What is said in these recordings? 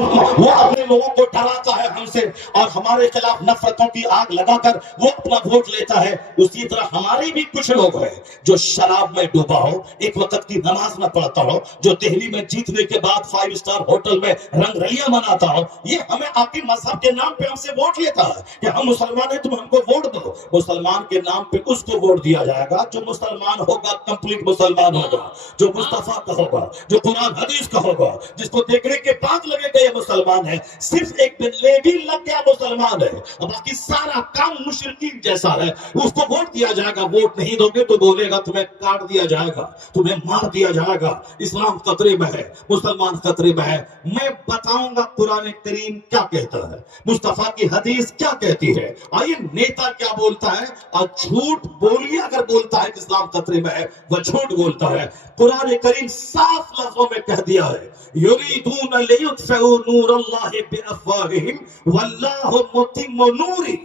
وہ اپنے لوگوں کو ڈراتا ہے ہم سے اور ہمارے خلاف نفرتوں کی آگ لگا کر وہ اپنا ووٹ لیتا ہے. اسی طرح ہمارے بھی کچھ لوگ ہیں جو شراب میں ڈوبا ہو, ایک وقت کی نماز نہ پڑھتا ہو, جو دہلی میں جیتنے کے بعد 5 اسٹار ہوٹل میں رنگ رلیاں مناتا ہو. یہ ہمیں آپ کی مذہب کے نام پہ ہم سے ووٹ لیتا ہے کہ ہم مسلمان ہیں, تم ہم کو ووٹ دو. مسلمان کے نام پہ اس کو ووٹ دیا جائے گا جو مسلمان ہوگا, کمپلیٹ مسلمان ہوگا, جو مصطفیٰ کا ہوگا, جو قرآن حدیث کا ہوگا, جس کو دیکھنے کے بعد لگے گا یہ مسلمان ہے. صرف ایک لیبل لگ گیا مسلمان ہے, باقی سارا کام مشرکین جیسا ہے. اس کو ووٹ دیا جائے گا, ووٹ نہیں دو گے تو بولے گا تمہیں کاٹ دیا جائے گا, تمہیں مار دیا جائے گا, اسلام خطرے میں ہے, مسلمان خطرے میں ہے. میں بتاؤں گا قرآن کریم کیا کہتا ہے, مصطفیٰ کی حدیث کیا کہتی ہے. آئیے نیتا کیا بولتا ہے, اور جھوٹ بولیے اگر بولتا ہے کہ اسلام خطرے میں ہے وہ جھوٹ بولتا ہے. قرآن کریم صاف لفظوں میں کہہ دیا ہے, یریدون لیطفئوا نور اللہ بافواہہم واللہ متم نورہ.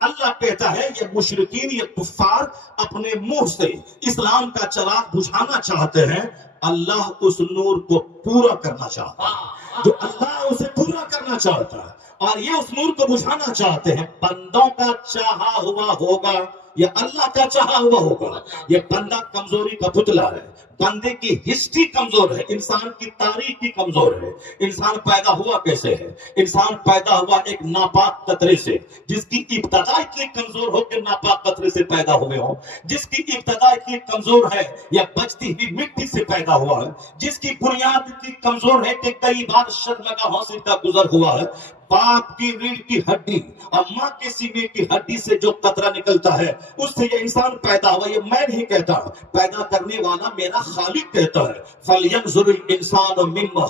اللہ کہتا ہے یہ مشرکین, یہ کفار اپنے منہ سے اسلام کا چراغ بجھانا چاہتے ہیں, اللہ اس نور کو پورا کرنا چاہتا ہے. جو اللہ اسے پورا کرنا چاہتا ہے اور یہ اس نور کو بجھانا چاہتے ہیں. بندوں کا چاہا ہوا ہوگا یا اللہ کا چاہا ہوا ہوگا. یہ بندہ کمزوری کا پتلا ہے, بندے کی ہسٹری کمزور ہے, انسان کی تاریخ کی کمزور ہے. انسان پیدا ہوا کیسے ہے؟ انسان پیدا ہوا ایک ناپاک قطرے سے, جس کی ابتدا اتنی کمزور ہو کہ ناپاک قطرے سے پیدا ہوئے ہوں, جس کی ابتدا اتنی کمزور ہے یا بچتی ہوئی مٹی سے پیدا ہوا ہے, جس کی بنیاد اتنی کمزور ہے کہ کئی بار شرمگاہوں سے کا گزر ہوا ہے. باپ کی ریڑھ کی ہڈی اور ماں کے سینے کی ہڈی سے جو قطرہ نکلتا ہے اس سے یہ انسان پیدا ہوا. یہ میں نہیں کہتا, پیدا کرنے والا میرا خالق کہتا ہے. فَلْيَنْظُرِ الْإِنسَانُ مِمَّا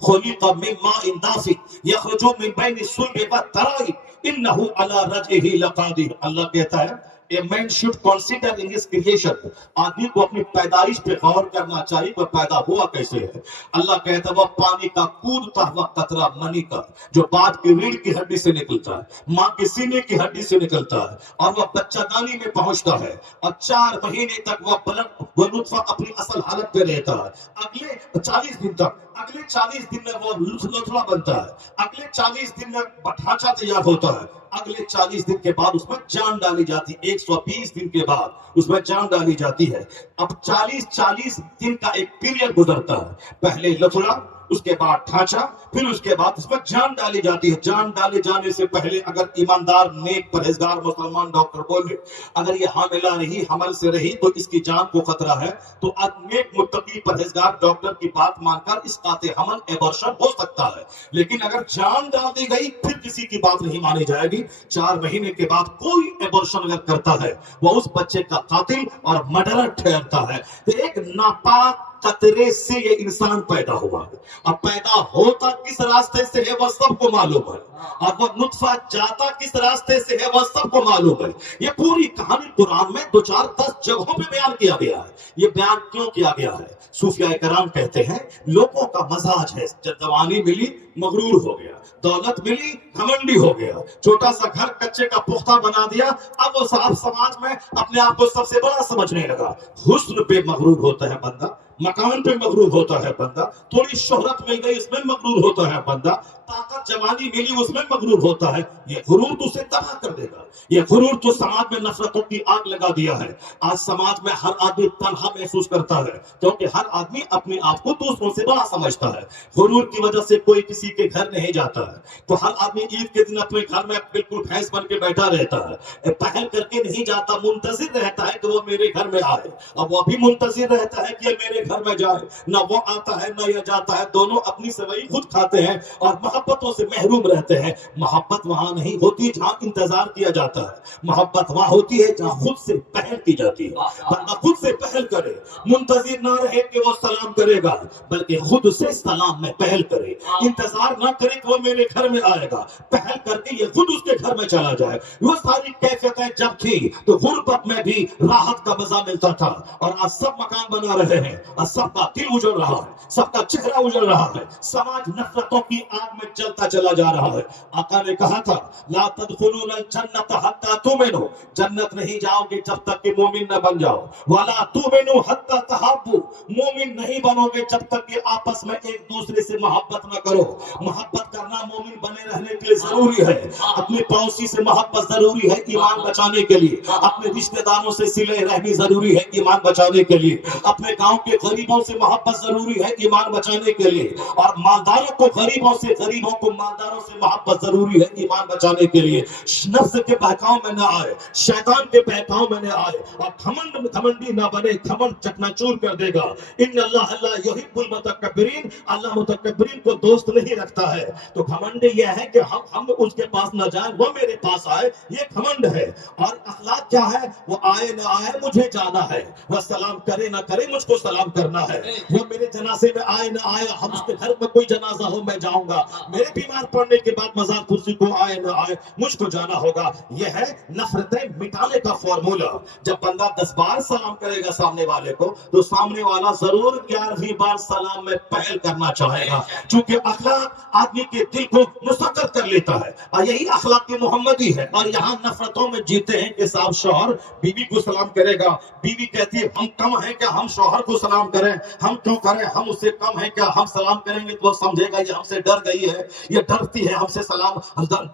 خُلِقَ مِن مَّاءٍ دَافِقٍ يَخْرُجُ مِن بَيْنِ الصُّلْبِ وَالتَّرَائِبِ إِنَّهُ عَلَى رَجْعِهِ لَقَادِرٌ. اللہ کہتا ہے A man should consider in his creation. آدمی کو اپنی پیدائش پہ غور کرنا چاہیے کہ پیدا ہوا کیسے ہے. اللہ کہتا ہے وہ پانی کا کودتا ہوا قطرہ منی کا جو باپ کی ریڑھ کی ہڈی سے نکلتا ہے, ماں کے سینے کی ہڈی سے نکلتا ہے, اور وہ بچہ دانی میں پہنچتا ہے اور 4 مہینے تک وہ نطفہ اپنی اصل حالت پہ رہتا ہے. اگلے 40 دن تک, اگلے 40 دن میں وہ لوتھڑا بنتا ہے, اگلے 40 دن میں ڈھانچہ تیار ہوتا ہے, اگلے 40 دن کے بعد اس میں جان ڈالی جاتی ہے. 120 دن کے بعد اس میں جان ڈالی جاتی ہے. اب 40 دن کا ایک پیریڈ گزرتا ہے, پہلے لوتھڑا, اس کے بعد ڈھانچہ, پھر اس کے بعد اس میں جان ڈالی جاتی ہے. جان ڈالے جانے سے پہلے اگر ایماندار نیک پرہیزگار مسلمان ڈاکٹر بولے اگر یہ حاملہ رہی, حمل سے رہی تو اس کی جان کو خطرہ ہے, تو نیک متقی پرہیزگار ڈاکٹر کی بات مان کر اس قاطع حمل ایبورشن ہو سکتا ہے. لیکن اگر جان ڈال دی گئی پھر کسی کی بات نہیں مانی جائے گی. 4 مہینے کے بعد کوئی ایبورشن اگر کرتا ہے وہ اس بچے کا قاتل اور مرڈرر ٹھہرتا ہے. تو ایک ناپاک قطرے سے یہ انسان پیدا ہوا ہے. اب پیدا ہوتا کس راستے سے ہے وہ سب کو معلوم ہے, اور وہ نطفہ جاتا کس راستے سے ہے وہ سب کو معلوم ہے. یہ پوری کہانی قرآن میں 2-4-10 جگہوں پہ بیان کیا گیا ہے. یہ بیان کیوں کیا گیا ہے؟ صوفیاء کرام کہتے ہیں لوگوں کا مزاج ہے, جب جوانی ملی مغرور ہو گیا, دولت ملی گھمنڈی ہو گیا, چھوٹا سا گھر کچے کا پختہ بنا دیا, اب وہ صاحب سماج میں اپنے آپ کو سب سے بڑا سمجھنے لگا. حسن پہ مغرور ہوتا ہے بندہ, مکان پہ مغرور ہوتا ہے بندہ, تھوڑی شہرت مل گئی اس میں مغرور ہوتا ہے بندہ, طاقت جوانی ملی اس میں مغرور ہوتا ہے. یہ غرور تو اسے تباہ کر دے گا. یہ غرور تو سماج میں نفرتوں کی آگ لگا دیا ہے. آج سماج میں ہر آدمی تنہا محسوس کرتا ہے کیونکہ ہر آدمی اپنے آپ کو دوسروں سے بڑا سمجھتا ہے. غرور کی وجہ سے کوئی کسی کے گھر نہیں جاتا ہے, تو ہر آدمی عید کے دن اپنے گھر میں بالکل بھینس بن کے بیٹھا رہتا ہے, پہل کر کے نہیں جاتا, منتظر رہتا ہے کہ وہ میرے گھر میں آئے. اب وہ بھی منتظر رہتا ہے کہ میرے گھر میں جائے, نہ وہ آتا ہے نہ یہ جاتا ہے, دونوں اپنی سوئی خود کھاتے ہیں اور محبتوں سے محروم رہتے ہیں. محبت وہاں نہیں ہوتی جہاں انتظار کیا جاتا ہے, محبت وہاں ہوتی ہے جہاں خود سے پہل کی جاتی ہے. بندہ خود سے پہل کرے, منتظر نہ رہے کہ وہ سلام کرے گا بلکہ خود سے سلام میں پہل کرے. انتظار نہ کرے کہ وہ میرے گھر میں آئے گا, پہل کر کے یہ خود اس کے گھر میں چلا جائے. وہ ساری کیفیتیں جب تھی تو غربت میں بھی راحت کا مزہ ملتا تھا, اور آج سب مکان بنا رہے ہیں اور سب کا دل اجڑ رہا ہے, سب کا چہرہ اجڑ رہا ہے. سماج نفرتوں کی آگ میں جلتا چلا جا رہا ہے. آقا نے کہا تھا لا تدخلون الجنت حتی تؤمنوا, جنت نہیں جاؤ گے جب تک کہ مومن نہ بن جاؤ. ولا تؤمنوا حتی تحابوا, مومن نہیں بنو گے جب تک کہ آپس میں ایک دوسرے سے محبت نہ کرو. محبت کرنا مومن بنے رہنے کے لیے ضروری ہے. اپنے پڑوسی سے محبت ضروری ہے ایمان بچانے کے لیے. اپنے رشتہ داروں سے صلہ رحمی ضروری ہے ایمان بچانے کے لیے. اپنے گاؤں کے غریبوں سے محبت ضروری ہے ایمان بچانے کے لیے. اور مالداروں کو غریبوں سے, غریبوں کو مالداروں سے محبت ضروری ہے ایمان بچانے کے لیے. نفس کے بہکاؤ میں نہ آئے, شیطان کے بہکاؤ میں نہ آئے, اور گھمنڈی نہ بنے. گھمنڈ چکنا چور کر دے گا. ان اللہ لا یحب المتکبرین, اللہ متکبرین کو دوست نہیں رکھتا ہے. تو گھمنڈ یہ ہے کہ ہم اس کے پاس نہ جائیں, وہ میرے پاس آئے, یہ گھمنڈ ہے. اور اخلاق کیا ہے؟ وہ آئے نہ آئے مجھے جانا ہے, وہ سلام کرے نہ کرے مجھ کو سلام کرنا ہے. وہ میرے جنازے میں آئے نہ آئے, ہم اس کے گھر میں کوئی جنازہ ہو میں جاؤں گا, میرے بیمار پڑنے کے بعد مزار کرسی کو آئے نہ آئے مجھ کو جانا ہوگا. یہ ہے نفرتیں مٹانے کا فارمولا. جب بندہ 10 بار سلام کرے گا سامنے والے کو, تو سامنے والا ضرور 11ویں بار سلام میں پہل کرنا چاہے گا, چونکہ اخلاق آدمی کے دل کو مسکر کر لیتا ہے. اور یہی اخلاق محمدی ہے. اور یہاں نفرتوں میں جیتے ہیں کہ صاحب شوہر بیوی کو سلام کرے گا, بیوی کہتی ہے ہم کم ہیں کیا ہم شوہر کو سلام کریں, ہم کیوں کریں, ہم اس سے کم ہیں کیا, ہم سلام کریں گے تو وہ سمجھے گا یہ ہم سے ڈر گئی ہے, یہ ڈرتی ہے ہم سے سلام,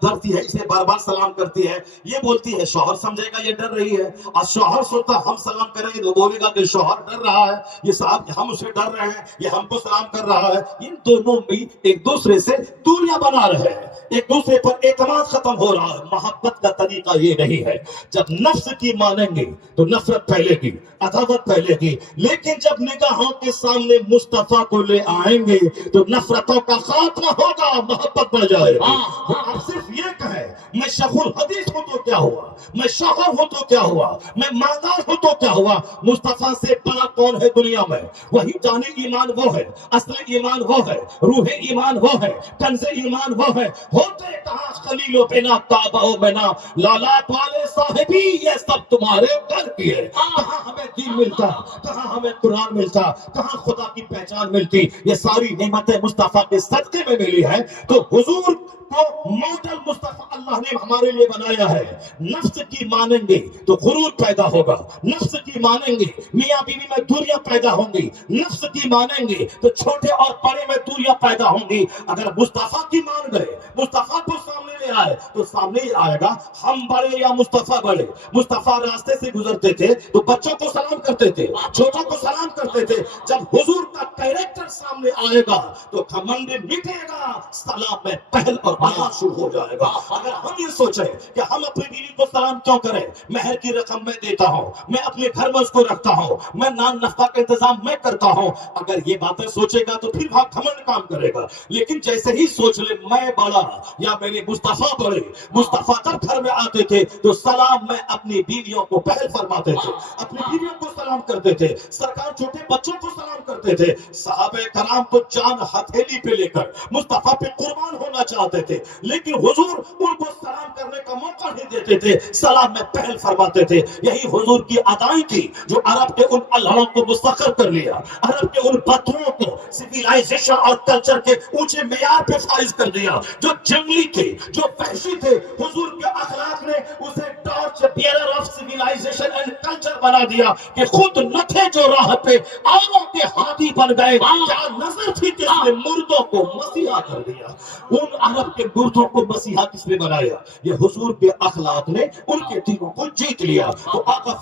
ڈرتی ہے اسے بار بار سلام کرتی ہے, یہ بولتی ہے شوہر سمجھے گا یہ ڈر رہی ہے. اور شوہر سوچتا ہم سلام کریں گے تو بولے گا کہ شوہر ڈر رہا ہے, یہ صاحب ہم اسے ڈر رہے ہیں, یہ ہم کو سلام کر رہا ہے. ان دونوں بھی ایک دوسرے سے دوریاں بنا رہے ہیں, ایک دوسرے پر اعتماد ختم ہو رہا ہے. محبت کا طریقہ یہ نہیں ہے. جب نفس کی مانیں گے تو نفرت پھیلے گی, عداوت پھیلے گی. لیکن جب نگاہوں کے سامنے مصطفیٰ کو لے آئیں گے تو نفرتوں کا خاتمہ ہوگا, محبت بڑھ جائے گی. آپ صرف یہ کہیں میں شیخ الحدیث ہوں تو کیا ہوا, میں شوہر ہوں تو کیا ہوا, میں مالدار ہوں تو کیا ہوا, مصطفیٰ سے بڑا کون ہے دنیا میں؟ وہی جانی ایمان وہ ہے, اصل ایمان وہ ہے, روح ایمان وہ ہے, کنز ایمان وہ ہے. ہوتے کہاں خلیل و بنا کعبہ و بنا, لالات والے صاحبی یہ سب تمہارے گھر کی ہے. کہاں ہمیں دین ملتا, کہاں ہمیں قرآن ملتا, کہاں خدا کی پہچان ملتی. یہ ساری نعمتیں مصطفیٰ کے صدقے میں ملی ہے. تو حضور کو ماڈل مصطفیٰ اللہ نے ہمارے لیے بنایا ہے. نفس کی مانیں گے تو غرور پیدا ہوگا, نفس کی مانیں گے میاں بیوی میں دوریاں پیدا ہوں گی, نفس کی مانیں گے تو چھوٹے اور بڑے میں دوریاں پیدا ہوں گی. اگر مصطفیٰ کی مان گئے, مصطفیٰ کو سامنے لے آئے تو سامنے ہی آئے گا ہم بڑے یا مصطفیٰ بڑے. مصطفیٰ راستے سے گزرتے تھے تو بچوں کو سلام کرتے تھے, چھوٹوں کو سلام کرتے تھے. جب حضور کا کیریکٹر سامنے آئے گا تو گھمنڈ مٹے گا, سلام میں پہل اور آغاز شروع ہو جائے گا. اگر ہم یہ سوچیں کہ ہم اپنی بیوی کو سلام کیوں کریں, مہر کی رقم میں دیتا ہوں, میں اپنے گھر میں اس کو رکھتا ہوں, میں نان نفقہ کا انتظام میں کرتا ہوں, اگر یہ باتیں سوچے گا تو پھر وہاں گھمنڈ کام کرے گا. لیکن جیسے ہی سوچ لے میں بڑا یا میرے مصطفیٰ بڑے, مصطفیٰ جب گھر میں آتے تھے تو سلام میں اپنی بیویوں کو پہل فرماتے تھے, اپنی بیویوں کو سلام کرتے تھے. سرکار چھوٹے بچوں کو سلام کرتے تھے. صحابہ کرام تو جان ہتھیلی پہ لے کر مصطفیٰ پہ قربان ہونا چاہتے تھے, لیکن حضور ان کو سلام کرنے کا موقع نہیں دیتے تھے, سلام میں پہل فرماتے تھے. یہی حضور کی ادائیں تھی جو عرب کے ان اللہوں کو مستقر کر لیا, عرب کے ان پتھروں کو سویلائزیشن اور کلچر کے اونچے معیار پہ فائز کر دیا. جو جنگلی تھے, جو وحشی تھے, حضور کے اخلاق نے اسے torch bearer of civilization and culture بنا دیا کہ خود نہ تھے جو راہ پہ اوروں کے ہاتھی بن گئے. کیا نظر تھی کہ اس نے مردوں کو مسیحا کر دیا, ان عرب کے مردوں کو مسیحا کس نے بنایا؟ یہ حضور کے اخلاق نے ان کے دلوں کو جیت لیا. تو آقا